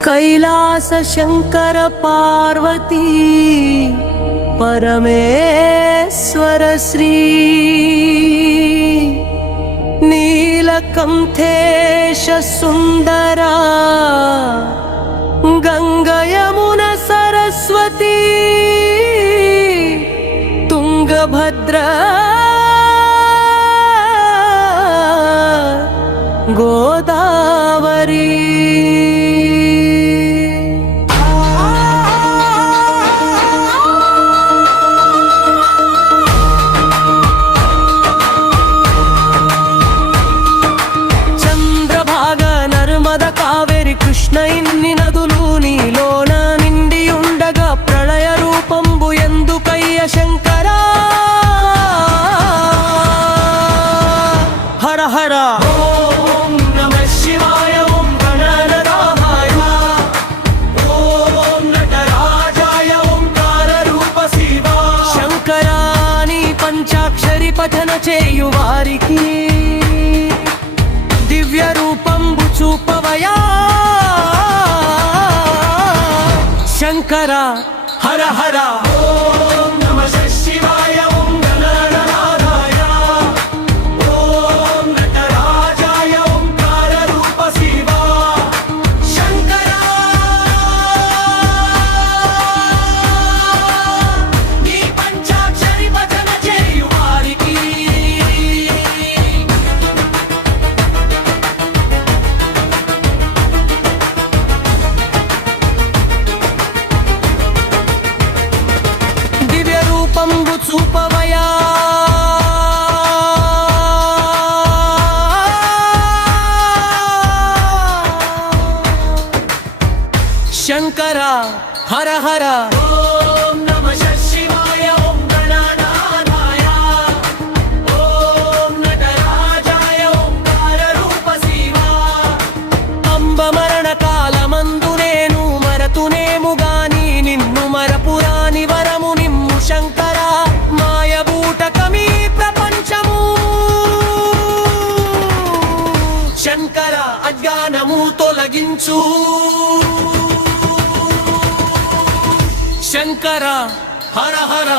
कैलास शंकर पार्वती परमेश्वर श्री नीलकंठेश सुंदरा गंगा यमुना सरस्वती तुंगभद्रा गोदावरी కృష్ణ ఇన్ని నదులు నీలోన నిండి ఉండగా ప్రళయ రూపంబు ఎందుకయ్య శంకరా హర హర ఓం నమః శివాయ ఓం గణనాథాయ ఓం నటరాజాయ ఓంకార రూప శివా శంకరా నీ పంచాక్షరి పఠన చేయు వారికి దివ్య రూపంబు చూపవయా శంకర హర హర ఓం నమః శివాయ ఓం గణనాథాయ ఓం నటరాజాయ ఓంకార రూప శివా శంకర నీ పంచాక్షరి భజన చేయు వారికి పంబు చూపవయా శంకర హర హర ఓం నమః శివాయ ఓం గణనాథాయ ఓం నటరాజాయ ఓంకార రూప శివా అంబ మరణ కాలమందు నేను మరతునేము గాని నిన్ను మరపురాని వరము నిమ్ము శంకర మాయబూటకమీ ప్రపంచము శంకర అజ్ఞానము తొలగించు శంకర హర హర